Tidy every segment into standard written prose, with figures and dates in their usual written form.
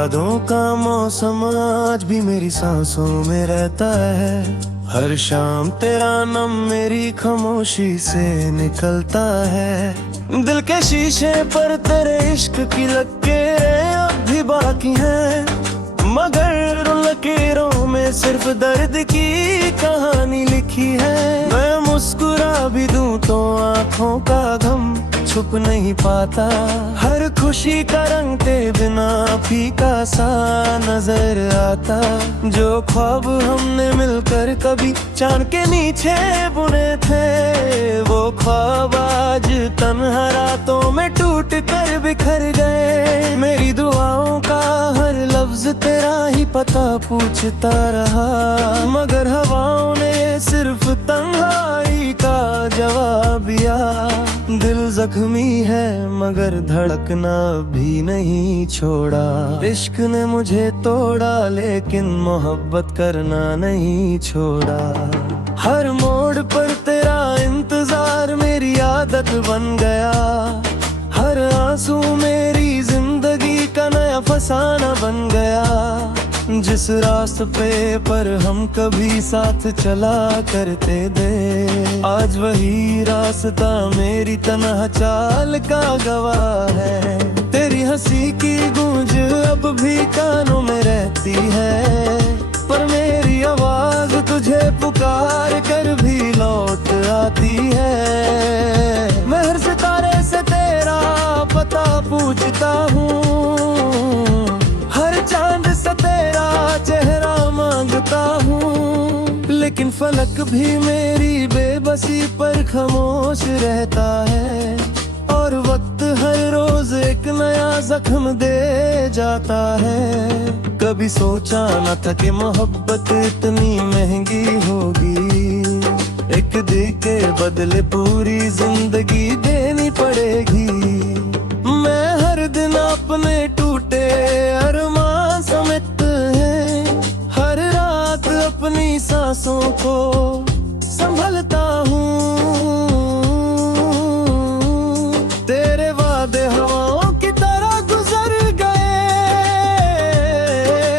यादों का मौसम आज भी मेरी सांसों में रहता है। हर शाम तेरा नाम मेरी खामोशी से निकलता है। दिल के शीशे पर तेरे इश्क की लकीरें अब भी बाकी हैं, मगर उन लकीरों में सिर्फ दर्द की कहानी लिखी है। मैं मुस्कुरा भी दूं तो आंखों का गम छुप नहीं पाता। हर खुशी का रंग तेरे बिना फीका सा नजर आता। जो ख्वाब हमने मिलकर कभी चांद के नीचे बुने थे, वो ख्वाब आज तन्हा रातों में टूट कर बिखर गए। मेरी दुआओं का हर लफ्ज तेरा ही पता पूछता रहा, मगर हवाओं ने सिर्फ तन्हाई का जवाब दिया। दिल जख्मी है मगर धड़कना भी नहीं छोड़ा। इश्क ने मुझे तोड़ा लेकिन मोहब्बत करना नहीं छोड़ा। हर मोड़ पर तेरा इंतजार मेरी आदत बन गया। हर आंसू मेरी जिंदगी का नया फसाना बन गया। जिस रास्ते पर हम कभी साथ चला करते थे, आज वही रास्ता मेरी तन्हा चाल का गवाह है। तेरी हंसी की गूंज अब भी कानों में रहती है, पर मेरी आवाज तुझे पुकार कर भी लौट आती है। मैं हर सितारे से तेरा पता पूछता हूँ, हर चांद से तेरा चेहरा मांगता हूँ, लेकिन फलक भी मेरी बेबसी पर खामोश रहता है। और वक्त हर रोज एक नया जख्म दे जाता है। कभी सोचा न था कि मोहब्बत इतनी महंगी होगी, एक दिल के बदले पूरी जिंदगी देनी पड़ेगी। मैं हर दिन अपने टूटे अरमान समेत है, हर रात अपनी सांसों को संभलता हूँ। तेरे वादे हवाओं की तरह गुजर गए,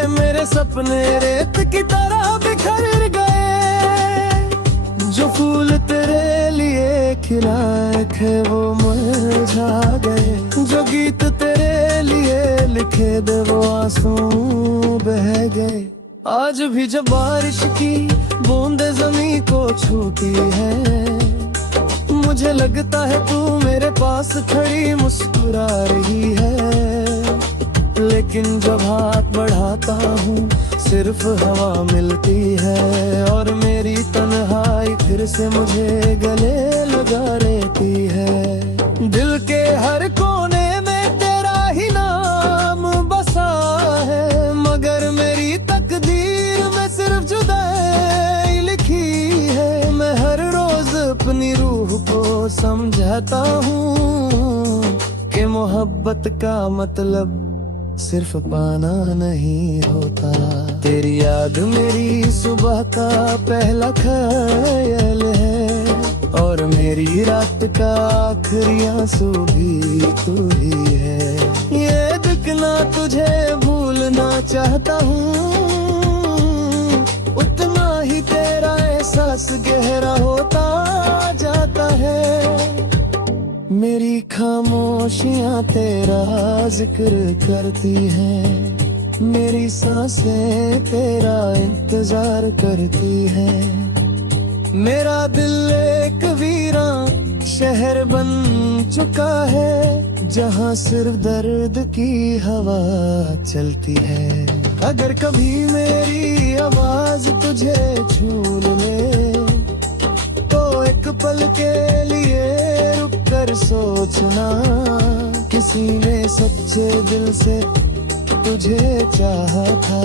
मेरे सपने रेत की तरह बिखर गए। जो फूल तेरे लिए खिलाए थे वो मुरझा गए, जो गीत तेरे लिए लिखे दे वो आंसू बह गए। आज भी जब बारिश की बूंदे जमी को छूती है, मुझे लगता है तू मेरे पास खड़ी मुस्कुरा रही है। लेकिन जब हाथ बढ़ाता हूँ सिर्फ हवा मिलती है, और मेरी तन्हाई फिर से मुझे गले लगा लेती है। दिल के हर कोने में तेरा ही नाम बसा है, मगर मेरी तकदीर में सिर्फ जुदाई लिखी है। मैं हर रोज अपनी रूह को समझाता हूँ कि मोहब्बत का मतलब सिर्फ पाना नहीं होता। तेरी याद मेरी सुबह का पहला ख्याल है, और मेरी रात का आखिरी आंसू भी तू ही है। ये दिखना तुझे भूलना चाहता हूँ, उतना ही तेरा एहसास गहरा होता जाता है। मेरी खामोशियाँ तेरा जिक्र करती हैं, मेरी सांसें तेरा इंतजार करती हैं। मेरा दिल एक वीरान शहर बन चुका है, जहाँ सिर्फ दर्द की हवा चलती है। अगर कभी मेरी आवाज तुझे छू ले तो एक पल के लिए रुक कर सोचना, किसी ने सच्चे दिल से तुझे चाहा था।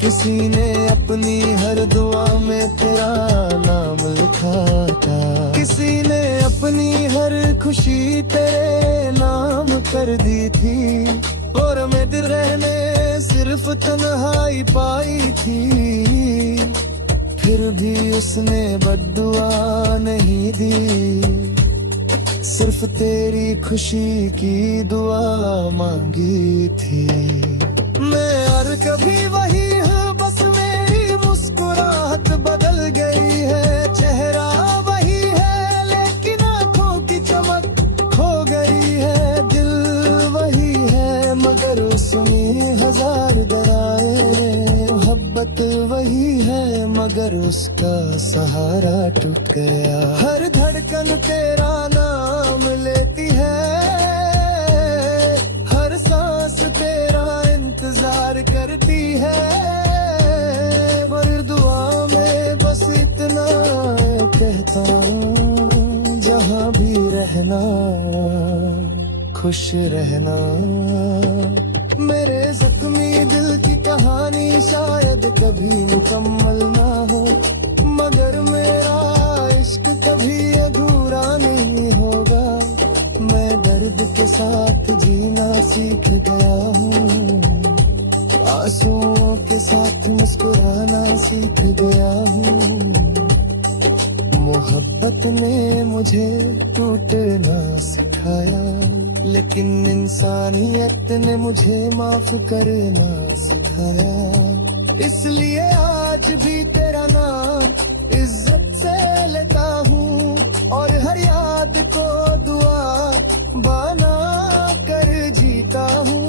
किसी ने अपनी हर दुआ में तेरा नाम लिखा था। किसी ने अपनी हर खुशी तेरे नाम कर दी थी, और मैं दिल रहने सिर्फ तन्हाई पाई थी। फिर भी उसने बद्दुआ नहीं दी, सिर्फ तेरी खुशी की दुआ मांगी थी। कभी वही है, बस मेरी मुस्कुराहट बदल गई है। चेहरा वही है लेकिन आंखों की चमक खो गई है। दिल वही है मगर उसमें हजार दरारें। मोहब्बत वही है मगर उसका सहारा टूट गया। हर धड़कन तेरा नाम लेती है, हर सांस तेरा इंतजार करती है। पर दुआ में बस इतना कहता हूँ, जहाँ भी रहना खुश रहना। मेरे जख्मी दिल की कहानी शायद कभी मुकम्मल ना हो, मगर मेरा इश्क कभी अधूरा नहीं होगा। मैं दर्द के साथ जीना सीख गया हूँ, आंसुओं के साथ मुस्कुराना सीख गया हूँ। मोहब्बत ने मुझे टूटना सिखाया, लेकिन इंसानियत ने मुझे माफ करना सिखाया। इसलिए आज भी तेरा नाम इज्जत से लेता हूँ, और हर याद को दुआ बना कर जीता हूँ।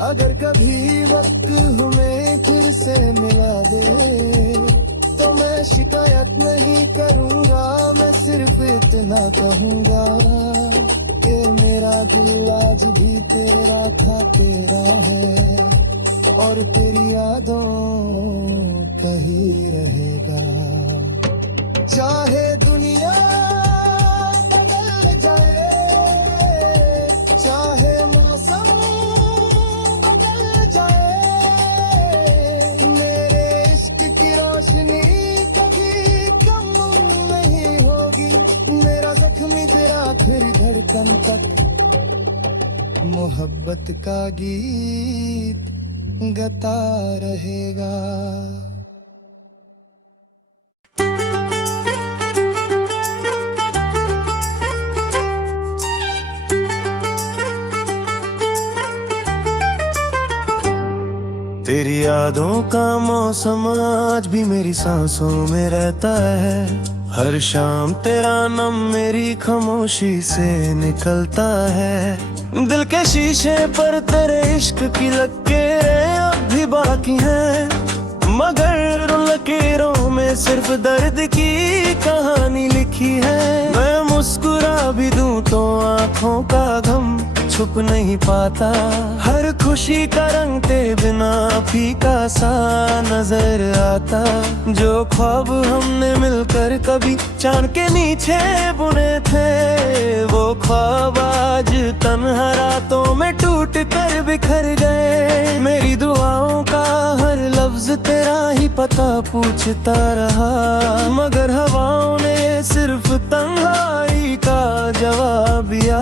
अगर कभी वक्त हमें फिर से मिला दे तो मैं शिकायत नहीं करूँगा। मैं सिर्फ इतना कहूँगा कि मेरा दिल आज भी तेरा था, तेरा है, और तेरी यादों का ही रहेगा। चाहे दुनिया बदल जाए, चाहे मौसम बदल जाए, मेरे इश्क की रोशनी कभी कम नहीं होगी। मेरा जख्मी तेरा आखिरी धड़कन तक मोहब्बत का गीत गाता रहेगा। तेरी यादों का मौसम आज भी मेरी सांसों में रहता है। हर शाम तेरा नाम मेरी खामोशी से निकलता है। दिल के शीशे पर तेरे इश्क की लकीरें अब भी बाकी हैं, मगर उन लकीरों में सिर्फ दर्द की कहानी लिखी है। मैं मुस्कुरा भी दूं तो आंखों का गम छुप नहीं पाता। हर खुशी का रंग तेरे बिना फीका सा नजर आता। जो ख्वाब हमने मिलकर कभी चांद के नीचे बुने थे, वो ख्वाब आज तन्हा रातों में टूट कर बिखर गए। मेरी दुआओं का हर लफ्ज तेरा ही पता पूछता रहा, मगर हवाओं ने सिर्फ तन्हाई का जवाब दिया।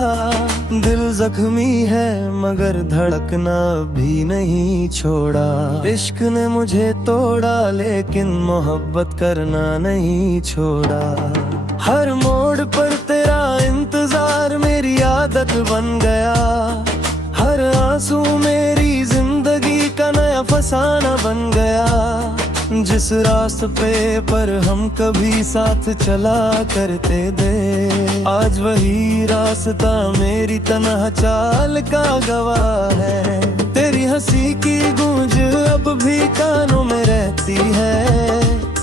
दिल जख्मी है मगर धड़कना भी नहीं छोड़ा। इश्क ने मुझे तोड़ा लेकिन मोहब्बत करना नहीं छोड़ा। हर मोड़ पर तेरा इंतजार मेरी आदत बन गया। हर आंसू मेरी जिंदगी का नया फसाना बन गया। जिस रास्ते पर हम कभी साथ चला करते थे, आज वही रास्ता मेरी तन्हा चाल का गवाह है। तेरी हंसी की गूंज अब भी कानों में रहती है,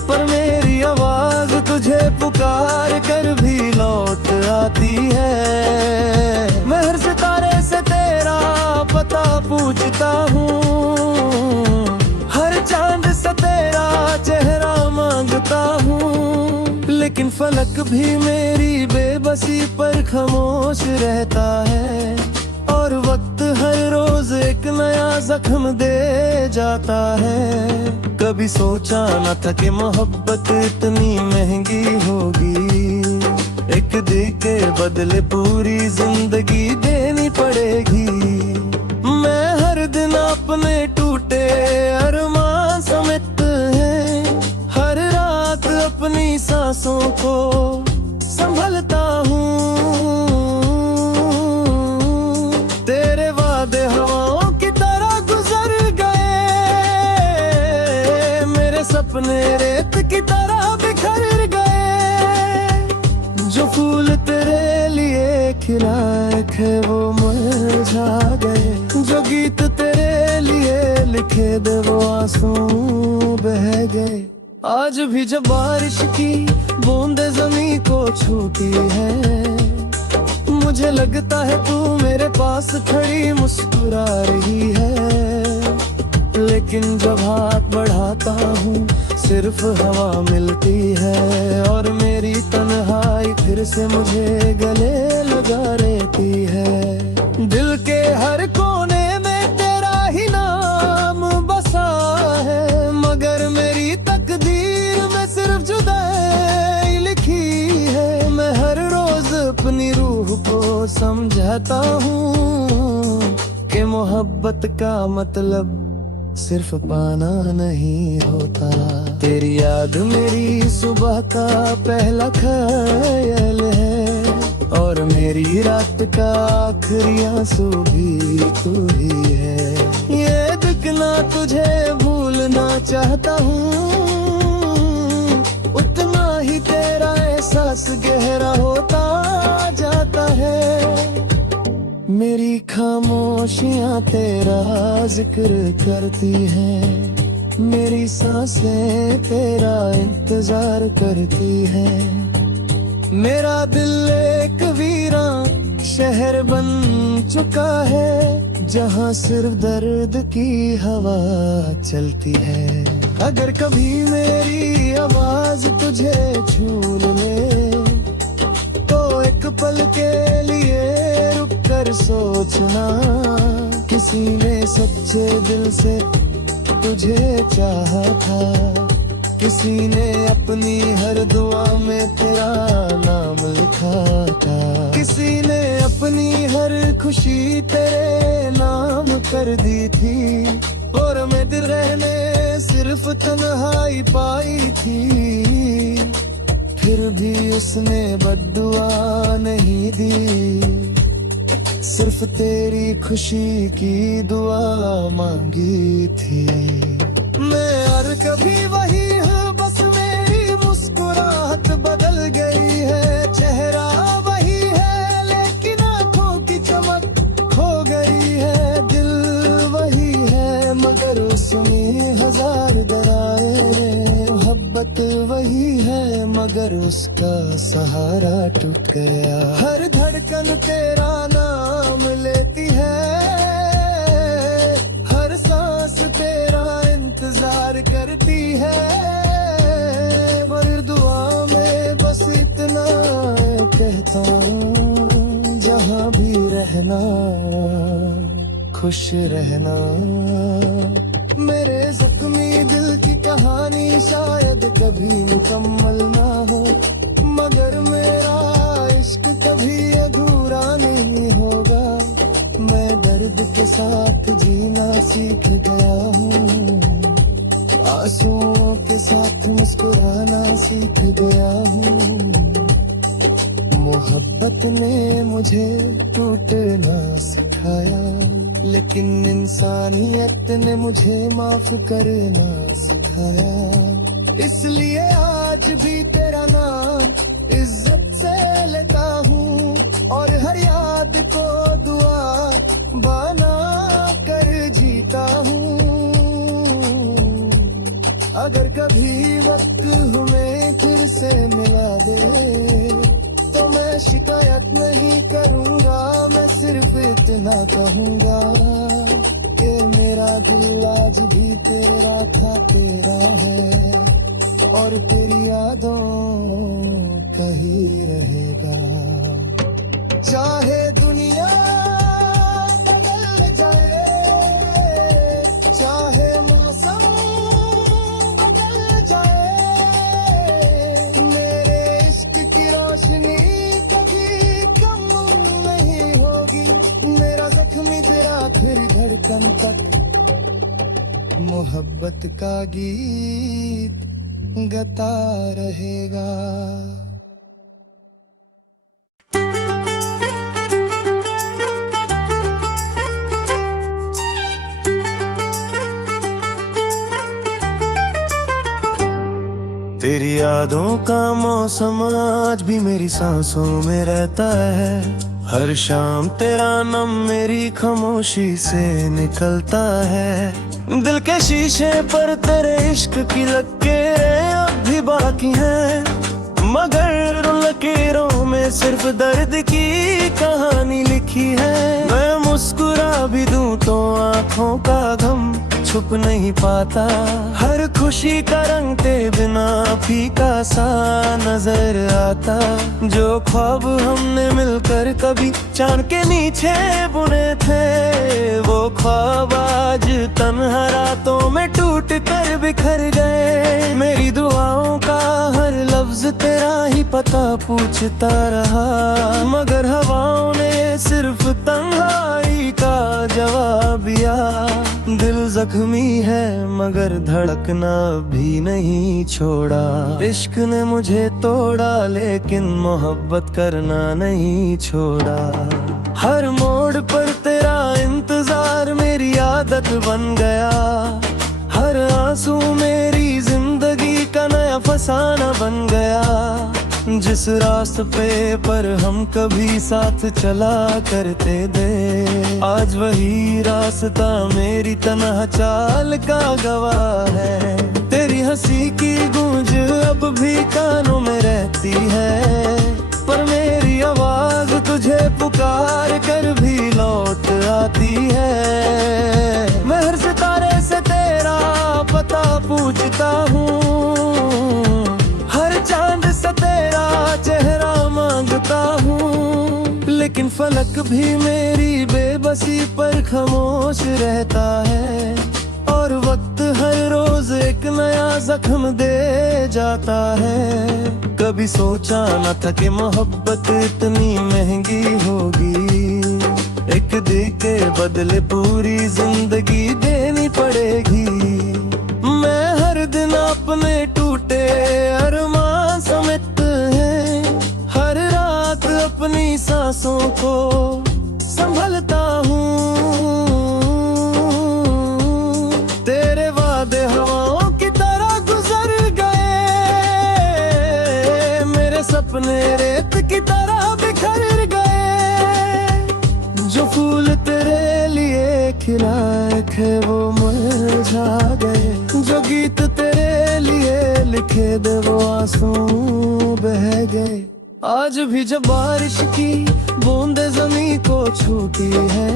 पर मेरी आवाज तुझे पुकार कर भी लौट आती है। मैं हर सितारे से तेरा पता पूछता हूँ, हर चांद से तेरा चेहरा मांगता हूँ, लेकिन फलक भी मेरी बेबसी पर खामोश रहता है। और वक्त हर रोज एक नया जख्म दे जाता है। कभी सोचा न था कि मोहब्बत इतनी महंगी होगी, एक दिल के बदले पूरी जिंदगी देनी पड़ेगी। मैं हर दिन अपने टूटे अरमान समेत है, हर रात अपनी सांसों को संभलता हूँ। तेरे वादे हवाओं की तरह सपने रेत की तरह बिखर गए। जो फूल तेरे लिए खिलाए थे वो मुरझा गए। जो गीत तेरे लिए लिखे दे वो आंसू बह गए। आज भी जब बारिश की बूंदे जमीन को छूती है, मुझे लगता है तू मेरे पास खड़ी मुस्कुरा रही है। लेकिन जब हाथ बढ़ाता हूँ सिर्फ हवा मिलती है, और मेरी तन्हाई फिर से मुझे गले लगा लेती है। दिल के हर कोने में तेरा ही नाम बसा है, मगर मेरी तकदीर में सिर्फ जुदाई लिखी है। मैं हर रोज अपनी रूह को समझाता हूँ कि मोहब्बत का मतलब सिर्फ पाना नहीं होता। तेरी याद मेरी सुबह का पहला ख्याल है, और मेरी रात का आखिरी आंसू भी तू ही है। ये दिखना तुझे भूलना चाहता हूँ, उतना ही तेरा एहसास गहरा होता जाता है। मेरी खामोशियाँ तेरा जिक्र करती हैं, मेरी सांसें तेरा इंतजार करती हैं। मेरा दिल एक वीरान शहर बन चुका है, जहाँ सिर्फ दर्द की हवा चलती है। अगर कभी मेरी आवाज तुझे छू ले, तो एक पल के लिए रुक कर सोचना, किसी ने सच्चे दिल से तुझे चाहा था। किसी ने अपनी हर दुआ में तेरा नाम लिखा था। किसी ने अपनी हर खुशी तेरे नाम कर दी थी, और मैं दिल रहने सिर्फ तन्हाई पाई थी। फिर भी उसने बद्दुआ नहीं दी, सिर्फ तेरी खुशी की दुआ मांगी थी। मैं और कभी वही हूँ, बस मेरी मुस्कुराहट बदल गई है। चेहरा वही है लेकिन आँखों की चमक खो गई है। दिल वही है मगर उसमें हजार दरारें। मोहब्बत वही है मगर उसका सहारा टूट गया। हर धड़कन तेरा नाम लेती है, हर सांस तेरा इंतजार करती है। पर दुआ में बस इतना कहता हूँ, जहाँ भी रहना खुश रहना। मेरे जख्मी दिल की कहानी शायद कभी मुकम्मल ना हो, मगर मेरा इश्क कभी अधूरा नहीं होगा। मैं दर्द के साथ जीना सीख गया हूँ, आंसुओं के साथ मुस्कुराना सीख गया हूँ। मोहब्बत ने मुझे टूटना सिखाया, लेकिन इंसानियत ने मुझे माफ करना सिखाया। इसलिए आज भी तेरा नाम इज्जत से लेता हूँ, और हर याद को दुआ बना कर जीता हूँ। अगर कभी वक्त हमें फिर से मिला दे, तो मैं शिकायत नहीं करूँगा। मैं सिर्फ इतना कहूँगा कि मेरा दिल आज भी तेरा था, तेरा है, और तेरी यादों का ही रहेगा। चाहे दुनिया बदल जाए, चाहे मौसम बदल जाए, मेरे इश्क की रोशनी कभी कम नहीं होगी। मेरा जख्मी तेरा फिर धड़कन तक मोहब्बत का गीत गाता रहेगा। तेरी यादों का मौसम आज भी मेरी सांसों में रहता है। हर शाम तेरा नाम मेरी खामोशी से निकलता है। दिल के शीशे पर तेरे इश्क की लकीरें अब भी बाकी हैं, मगर उन लकीरों में सिर्फ दर्द की कहानी लिखी है। मैं मुस्कुरा भी दूं तो आंखों का गम छुप नहीं पाता। हर खुशी का रंग तेरे बिना फीका सा नजर आता। जो ख्वाब हमने मिलकर कभी चांद के नीचे बुने थे, वो ख्वाब आज तन्हा रातों में टूट कर बिखर गए। मेरी दुआओं का हर लफ्ज तेरा ही पता पूछता रहा, मगर हवाओं ने सिर्फ तन्हाई का जवाब दिया। दिल जख्मी है मगर धड़कना भी नहीं छोड़ा। इश्क ने मुझे तोड़ा लेकिन मोहब्बत करना नहीं छोड़ा। हर मोड़ पर तेरा इंतजार मेरी आदत बन गया। हर आंसू मेरी जिंदगी का नया फसाना बन गया। जिस रास्ते पर हम कभी साथ चला करते थे, आज वही रास्ता मेरी तन्हा चाल का गवाह है। तेरी हंसी की गूंज अब भी कानों में रहती है, पर मेरी आवाज तुझे पुकार कर भी लौट आती है। मैं हर सितारे से तेरा पता पूछता हूँ, हर चांद से तेरा चेहरा मांगता हूँ, लेकिन फलक भी मेरी बेबसी पर खामोश रहता है। और वक्त हर रोज एक नया जख्म दे जाता है। कभी सोचा न था कि मोहब्बत इतनी महंगी होगी, एक दिन के बदले पूरी जिंदगी देनी पड़ेगी। मैं हर दिन अपने टूटे अरमान समेत है, हर रात अपनी सांसों को संभलता हूँ। तेरे वादे हवाओं की तरह गुजर गए, मेरे सपने रेत की तरह बिखर गए। जो फूल तेरे लिए खिलाए थे वो मुरझा गए, जो गीत तेरे लिए लिखे दे वो आंसू बह गए। आज भी जब बारिश की बूंदे जमीन को छूती है,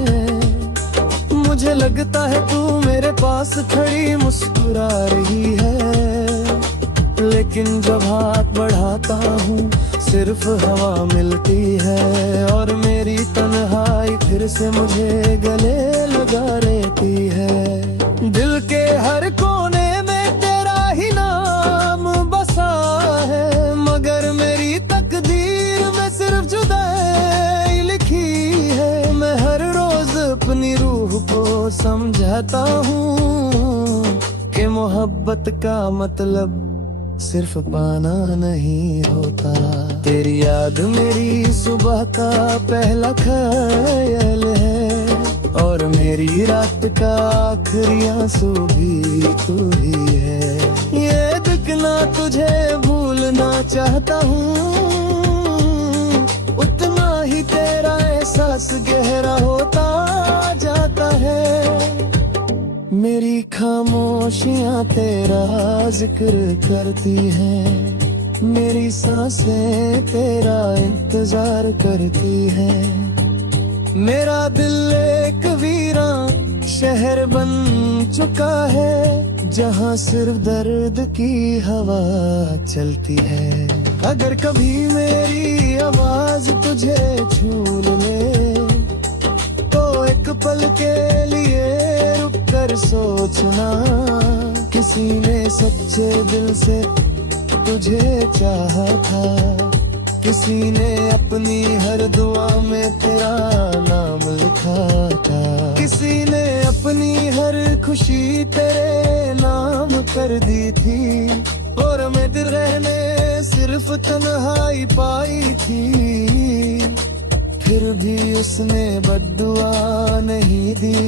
मुझे लगता है तू मेरे पास खड़ी मुस्कुरा रही है। लेकिन जब हाथ बढ़ाता हूँ सिर्फ हवा मिलती है, और मेरी तन्हाई फिर से मुझे गले लगा रहती है। दिल के हर कोने में तेरा ही नाम बसा है, मगर मेरी तकदीर में सिर्फ जुदाई लिखी है। मैं हर रोज अपनी रूह को समझाता हूँ कि मोहब्बत का मतलब सिर्फ पाना नहीं होता। तेरी याद मेरी सुबह का पहला ख्याल है, और मेरी रात का आखिरी आंसू भी तू ही है। ये दिखना तुझे भूलना चाहता हूँ, उतना ही तेरा एहसास गहरा होता जाता है। मेरी खामोशियाँ तेरा जिक्र करती हैं, मेरी सांसें तेरा इंतजार करती हैं। मेरा दिल एक वीरान शहर बन चुका है, जहाँ सिर्फ दर्द की हवा चलती है। अगर कभी मेरी आवाज तुझे छू ले, तो एक पल के लिए रुक कर सोचना, किसी ने सच्चे दिल से तुझे चाहा था। किसी ने अपनी हर दुआ में तेरा नाम लिखा था। किसी ने अपनी हर खुशी तेरे नाम कर दी थी, और मैं दिल रहने सिर्फ तन्हाई पाई थी। फिर भी उसने बद्दुआ नहीं दी,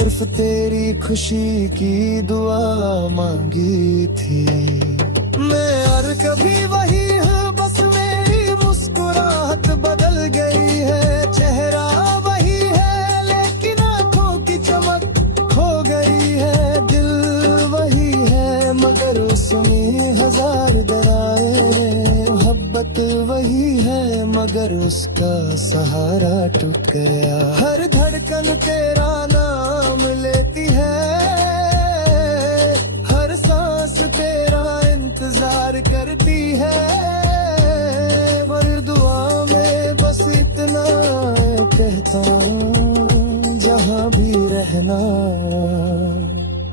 सिर्फ तेरी खुशी की दुआ मांगी थी मैं, और कभी वही हूँ बस मेरी मुस्कुराहट बदल गई है, चेहरा वही है लेकिन आंखों की चमक खो गई है, दिल वही है मगर उसमें हजार दरारें, मोहब्बत वही है मगर उसका सहारा टूट गया। हर धड़कन तेरा नाम लेती है, हर सांस तेरा इंतजार करती है, पर दुआ में बस इतना कहता हूँ, जहाँ भी रहना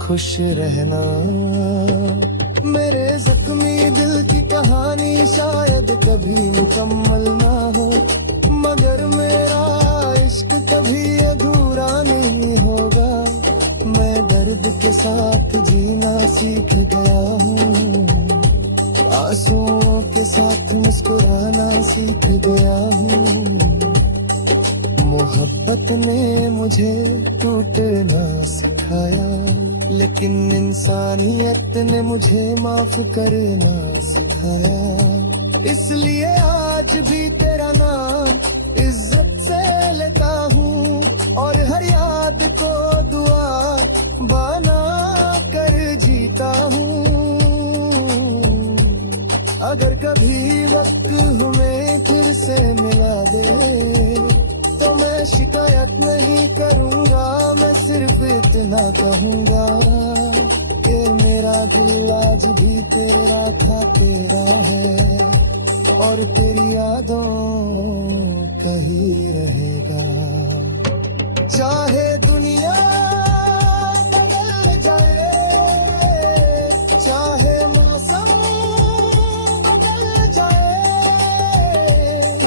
खुश रहना। मेरे जख्मी दिल की कहानी शायद कभी मुकम्मल ना हो, मगर मेरा इश्क कभी अधूरा नहीं होगा। मैं दर्द के साथ जीना सीख गया हूँ, आंसुओं के साथ मुस्कुराना सीख गया हूँ। मोहब्बत ने मुझे टूटना सिखाया, लेकिन इंसानियत ने मुझे माफ करना सिखाया। इसलिए आज भी तेरा नाम इज्जत से लेता हूँ, और हर याद को दुआ बना कर जीता हूँ। अगर कभी वक्त हमें फिर से मिला दे तो मैं शिकायत नहीं करूँगा, मैं सिर्फ इतना कहूँगा कि मेरा दिल आज भी तेरा था तेरा है, और तेरी यादों का ही रहेगा। चाहे दुनिया बदल जाए, चाहे मौसम बदल जाए,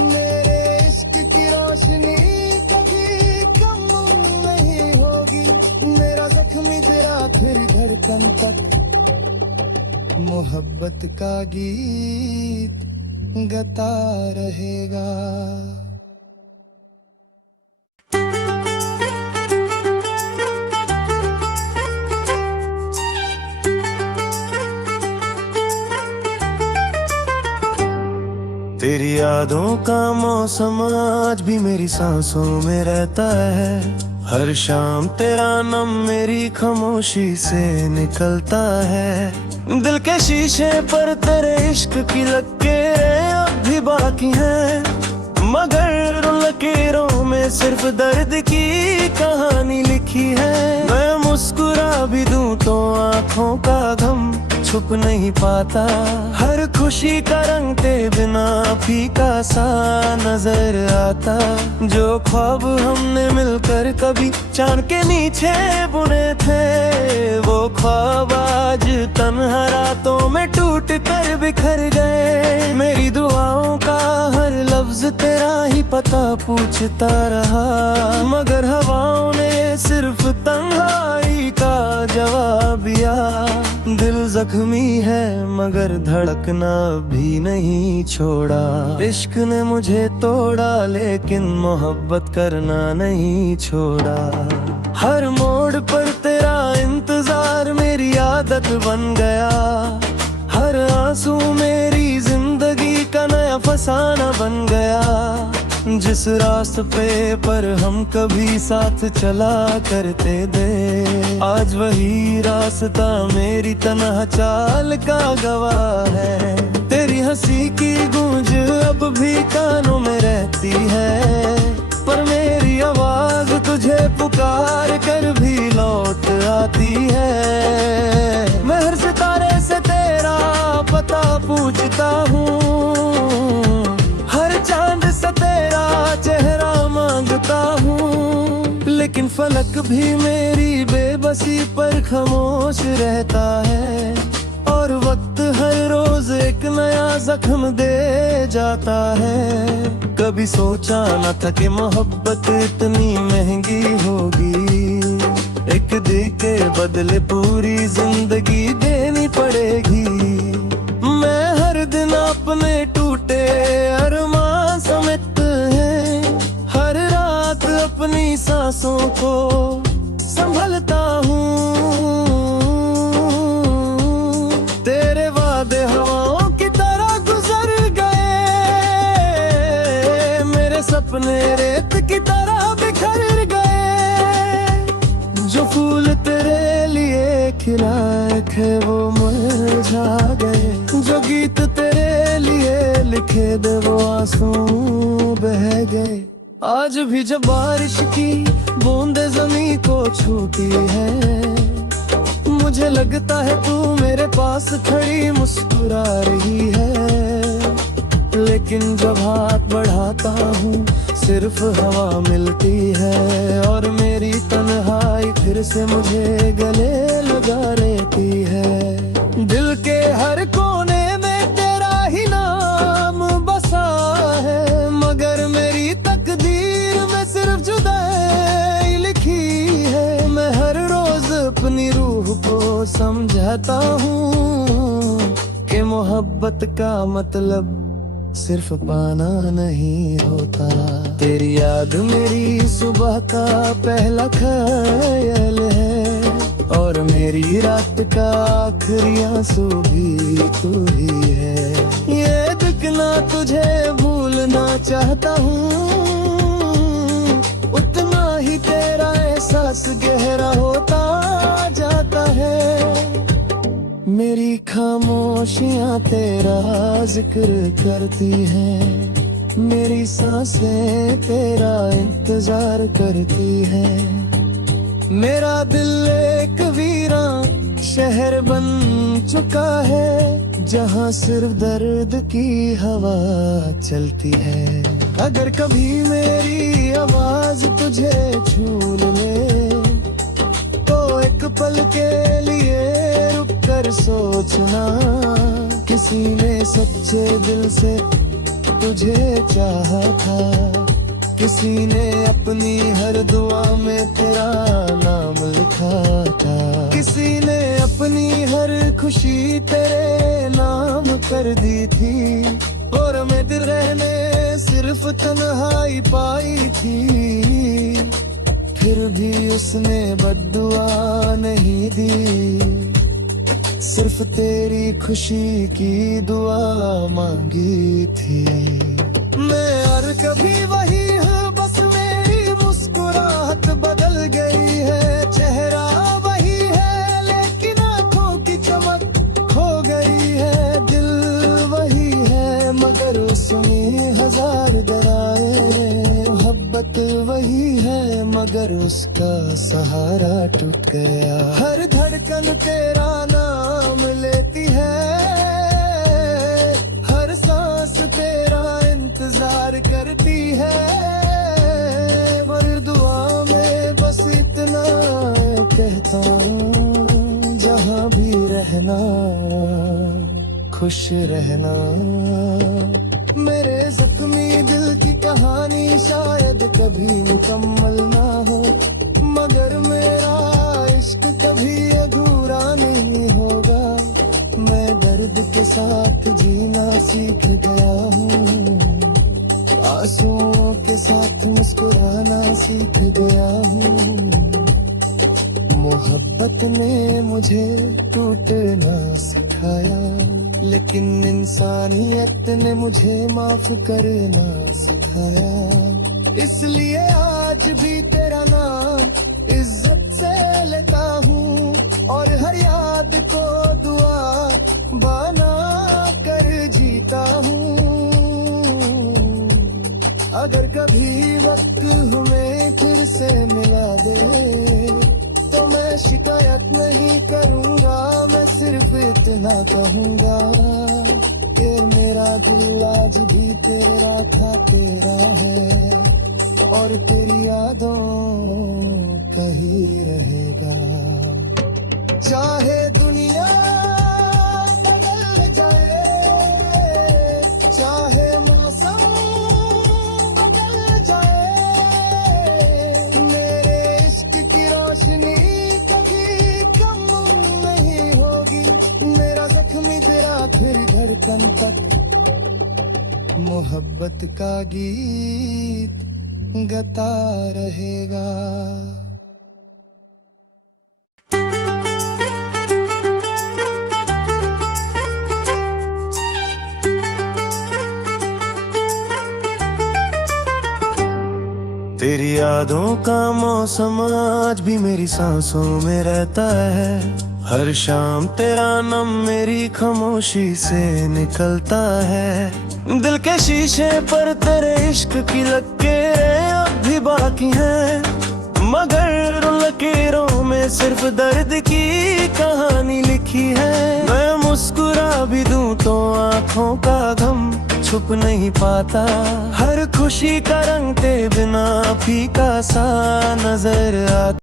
मेरे इश्क की रोशनी कभी कम नहीं होगी। मेरा जख्मी तेरा फिर धड़कन तक मोहब्बत का गीत गाता रहेगा। तेरी यादों का मौसम आज भी मेरी सांसों में रहता है, हर शाम तेरा नाम मेरी खामोशी से निकलता है। दिल के शीशे पर तेरे इश्क की लकीरें अब भी बाकी हैं, मगर उन लकीरों में सिर्फ दर्द की कहानी लिखी है। मैं मुस्कुरा भी दूं तो आँखों का गम छुप नहीं पाता, हर खुशी का रंग तेरे बिना फीका सा नजर आता। जो ख्वाब हमने मिलकर कभी चांद के नीचे बुने थे, वो ख्वाब आज तन्हा रातों में टूट कर बिखर गए। मेरी दुआओं का हर लफ्ज तेरा ही पता पूछता रहा, मगर हवाओं ने सिर्फ तन्हाई का जवाब दिया। दिल जख्मी है मगर धड़कना भी नहीं छोड़ा, इश्क ने मुझे तोड़ा लेकिन मोहब्बत करना नहीं छोड़ा। हर मोड़ पर तेरा इंतजार मेरी आदत बन गया, हर आंसू मेरी जिंदगी का नया फसाना बन गया। जिस रास्ते पर हम कभी साथ चला करते थे, आज वही रास्ता मेरी तन्हा चाल का गवाह है। तेरी हंसी की गूंज अब भी कानों में रहती है, पर मेरी आवाज तुझे पुकार कर भी लौट आती है। मैं हर सितारे से तेरा पता पूछता हूँ, हर चांद से तेरा चेहरा मांगता हूँ, लेकिन फलक भी मेरी बेबसी पर खामोश रहता है। और वक्त हर रोज एक नया जख्म दे जाता है। कभी सोचा न था कि मोहब्बत इतनी महंगी होगी, एक दिल के बदले पूरी जिंदगी देनी पड़ेगी। मैं हर दिन अपने टूटे अरमान समेत है, हर रात अपनी सांसों को संभल एकाएक है वो मुरझा गए। जो गीत तेरे लिए लिखे दे वो आंसू बह गए। आज भी जब बारिश की बूंदे जमीन को छूती है, मुझे लगता है तू मेरे पास खड़ी मुस्कुरा रही है। लेकिन जब हाथ बढ़ाता हूँ सिर्फ हवा मिलती है, और मेरी तन्हाई फिर से मुझे गले लगा लेती है। दिल के हर कोने में तेरा ही नाम बसा है, मगर मेरी तकदीर में सिर्फ जुदाई लिखी है। मैं हर रोज अपनी रूह को समझाता हूँ कि मोहब्बत का मतलब सिर्फ पाना नहीं होता। तेरी याद मेरी सुबह का पहला ख्याल है, और मेरी रात का आखिरी आंसू भी तू ही है। ये दिखना तुझे भूलना चाहता हूँ, उतना ही तेरा एहसास गहरा होता जाता है। मेरी खामोशियाँ तेरा जिक्र करती हैं, मेरी सांसें तेरा इंतजार करती हैं। मेरा दिल एक वीरान शहर बन चुका है, जहाँ सिर्फ दर्द की हवा चलती है। अगर कभी मेरी आवाज तुझे छू ले तो एक पल के लिए रुक कर सोचना, किसी ने सच्चे दिल से तुझे चाहा था। किसी ने अपनी हर दुआ में तेरा नाम लिखा था। किसी ने अपनी हर खुशी तेरे नाम कर दी थी, और मैं दिल रहने सिर्फ तन्हाई पाई थी। फिर भी उसने बद्दुआ नहीं दी, सिर्फ तेरी खुशी की दुआ मांगी थी। मैं और कभी वही हूँ, बस मेरी मुस्कुराहट बदल गई है। चेहरा वही है लेकिन आंखों की चमक खो गई है। दिल वही है मगर उसमें हजार दरारें। मोहब्बत वही है मगर उसका सहारा टूट गया। हर धड़कन तेरा नाम लेती है, हर सांस तेरा इंतजार करती है। पर दुआ में बस इतना कहता हूँ, जहाँ भी रहना खुश रहना। मेरे जख्मी दिल की कहानी शायद कभी मुकम्मल ना हो, मगर मेरा इश्क कभी अधूरा नहीं होगा। मैं दर्द के साथ जीना सीख गया हूँ, आंसुओं के साथ मुस्कुराना सीख गया हूँ। मोहब्बत ने मुझे टूटना सिखाया, लेकिन इंसानियत ने मुझे माफ करना सिखाया। इसलिए आज भी तेरा नाम इज्जत से लेता हूँ, और हर याद को दुआ बना कर जीता हूँ। अगर कभी वक्त हमें फिर से मिला दे तो मैं शिकायत नहीं करूँगा। मैं सिर्फ इतना कहूँगा कि मेरा दिल आज भी तेरा था तेरा है, और तेरी यादों का ही रहेगा। चाहे दुनिया बदल जाए, चाहे मौसम बदल जाए, मेरे इश्क की रोशनी कभी कम नहीं होगी। मेरा जख्मी तेरा फिर धड़कन तक मोहब्बत का गीत गाता रहेगा। तेरी यादों का मौसम आज भी मेरी सांसों में रहता है। हर शाम तेरा नाम मेरी खामोशी से निकलता है। दिल के शीशे पर तेरे इश्क की लकीरें अब भी बाकी हैं, मगर उन लकीरों में सिर्फ दर्द की कहानी लिखी है। मैं मुस्कुरा भी दूं तो आंखों का गम छुप नहीं पाता। हर खुशी का रंग तेरे बिना फीका सा नजर आता।